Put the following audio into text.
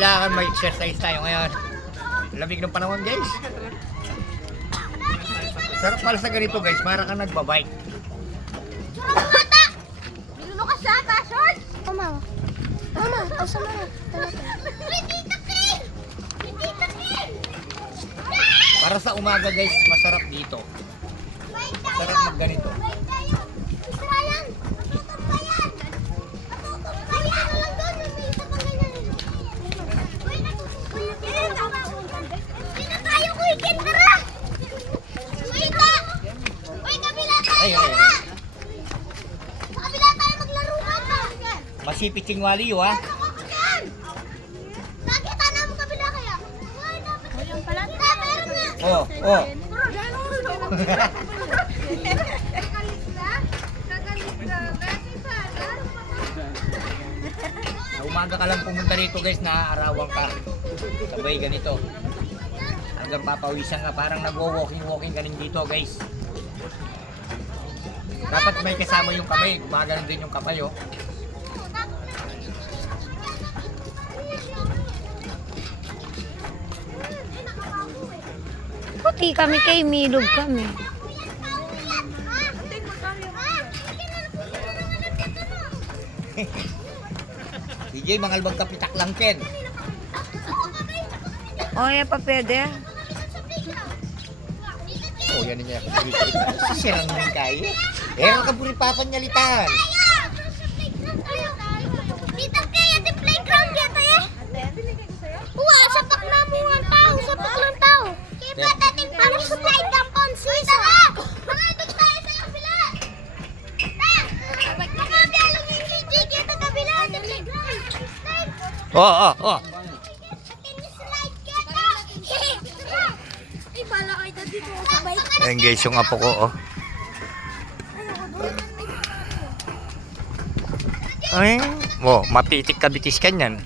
Kailangan may exercise tayo ngayon. Lamig ng panahon, guys. Sarap pala sa ganito, guys. Para ka nagbabike. Bata! Binuno ka sa ata, short! Mama, asa mo na? Dito, King! Dito, King! Para sa umaga, guys, masarap dito. Sarap mag ganito. Wait tayo! Israyan! Matutok pa yan! Matutok pa yan! Ano lang doon? May isa pang ganyan. Wait, natutok pa yan. Dito tayo, weekend, tara! Wait na! Wait, kabila tayo, Ay. tara! Sa kabila tayo maglaro ka. Masipit singwali, ha? Nakita na mo kabila kaya? Wala, dapat. Walang pala. Meron na. Oh. Sa umaga ka lang pumunta rito, guys, naaarawan ka. Sabay ganito. Hanggang papawisan ka, parang nagwo-walking ka rin dito, guys. Dapat may kasama yung kamay, gumagano din yung kamay, oh. Puti kami kay Milog kami. DJ, mangalbag kapitak lang, Ken. O, yan pa pwede. Oh, yan niya. Sisirang din kayo. Meron ka puripapan niya litan. Dito kaya di playground ya tayo. Wah, sapak na mo ang tao, sapak lang tao. Kaya ba dating pang supply dampon sisa. Mga doon tayo sa kabila. Makabialong yung DJ kita kabila sa playground. Oh. Ay, bala kayo dito sabay. Ayan, guys, yung apo ko, oh. Ay, mapitik ka bitis ka niyan.